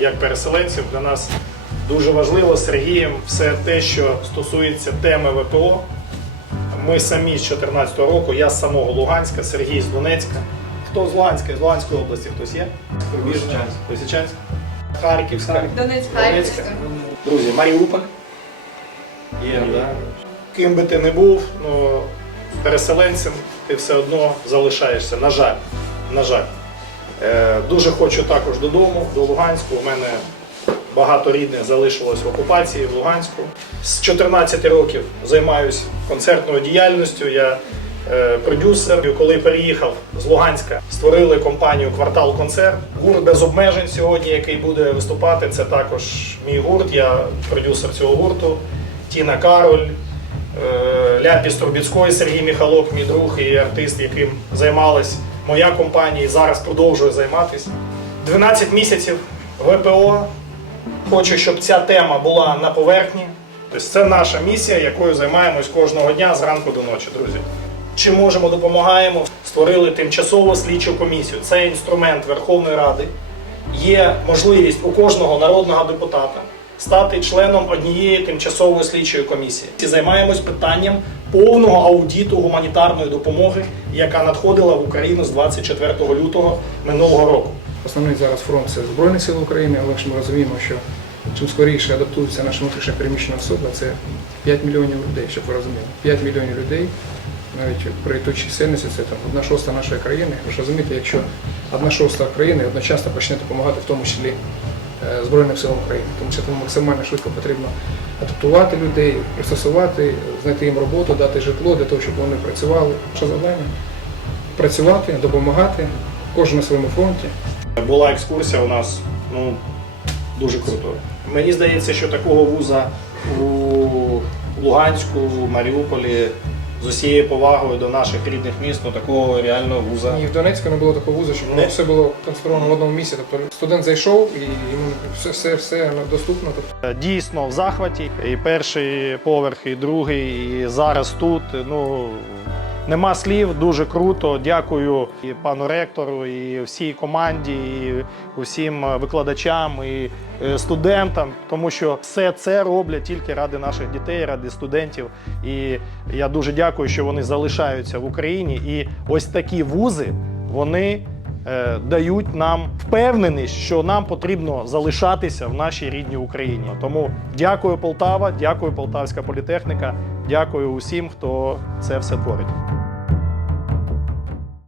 як переселенців, для нас дуже важливо з Сергієм все те, що стосується теми ВПО. Ми самі з 2014 року, я з самого Луганська, Сергій з Донецька. Хто з Луганська? З Луганської області хтось є? Лисичанськ. Лисичанськ? Харківська. Донецьк, Донецька. Друзі, Маріуполь. Є, да. Ким би ти не був, ну, переселенцем ти все одно залишаєшся. На жаль. На жаль. Е, дуже хочу також додому, до Луганську. У мене багато рідних залишилось в окупації в Луганську. З 14 років займаюся концертною діяльністю. Я е, продюсер. Коли переїхав з Луганська, створили компанію Квартал Концерт. Гурт без обмежень сьогодні, який буде виступати. Це також мій гурт. Я продюсер цього гурту. Тіна Кароль, е, Ляпіс Трубіцької, Сергій Міхалок, мій друг і артист, яким займалась моя компанія і зараз продовжує займатися. 12 місяців ВПО. Хочу, щоб ця тема була на поверхні. Тобто це наша місія, якою займаємось кожного дня зранку до ночі, друзі. Чи можемо допомагаємо? Створили тимчасову слідчу комісію. Це інструмент Верховної Ради. Є можливість у кожного народного депутата стати членом однієї тимчасової слідчої комісії. І займаємось питанням повного аудіту гуманітарної допомоги, яка надходила в Україну з 24 лютого минулого року. Основний зараз фронт це Збройні Сили України, але ж ми розуміємо, що чим скоріше адаптуються наші внутрішньо переміщені особи, це 5 мільйонів людей, щоб ви розуміли. 5 мільйонів людей, навіть при той чисельності, це там одна шоста нашої країни. Ви ж розумієте, якщо одна шоста країни одночасно почне допомагати, в тому числі Збройним силам України, тому що тому максимально швидко потрібно адаптувати людей, пристосувати, знайти їм роботу, дати житло для того, щоб вони працювали. Що завдання? Працювати, допомагати, кожен на своєму фронті. Була екскурсія у нас ну, дуже круто. Мені здається, що такого вуза у Луганську, в Маріуполі з усією повагою до наших рідних міст, ну такого реального вуза. І в Донецьку не було такого вузу, щоб воно Не. все було концентровано в одному місці. Тобто студент зайшов і йому все, все, все доступно. Тобто Дійсно в захваті. І перший поверх, і другий, і зараз тут. Ну нема слів, дуже круто. Дякую і пану ректору, і всій команді, і усім викладачам, і е, студентам, тому що все це роблять тільки ради наших дітей, ради студентів. І я дуже дякую, що вони залишаються в Україні. І ось такі вузи вони е, дають нам впевненість, що нам потрібно залишатися в нашій рідній Україні. Тому дякую, Полтава, дякую, Полтавська політехніка, дякую усім, хто це все творить.